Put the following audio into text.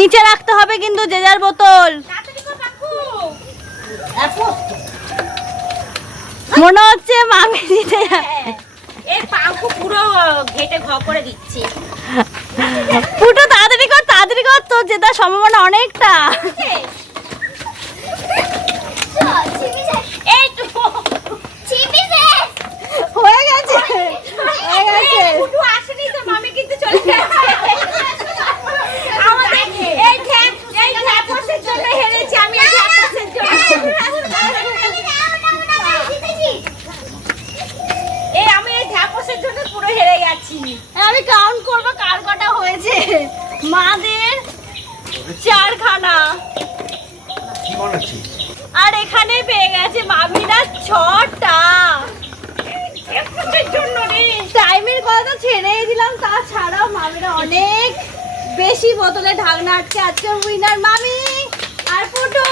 নিচে রাখতে হবে কিন্তু যে যার বোতল। মনে হচ্ছে মামি দিতে এই পাখু পুরো ঘেটে ঘ করে দিচ্ছি। পুটো তাড়াতাড়ি কর তোর জেতার সম্ভাবনা অনেকটা। এই তো হয়ে গেছে পুটু আসেনি তো মামি কিন্তু চলে গেছে। আমাদের এই ঢ্যাপসের জন্য হেরেছি আমি, এই ঢ্যাপসের জন্য। এই আমি এই ঢ্যাপসের জন্য পুরো হেরে গেছি। আমি কাউন্ট করবো কার কটা হয়েছে। মাদের 4খানা আর এখানে পেয়ে গেছে মামিরা 6টা। টাইমের কথা তো ছেড়েই দিলাম, তাছাড়াও মামিরা অনেক বেশি বোতলে ঢাকনা আটকে। আজকে উইনার মামি আর পুটু।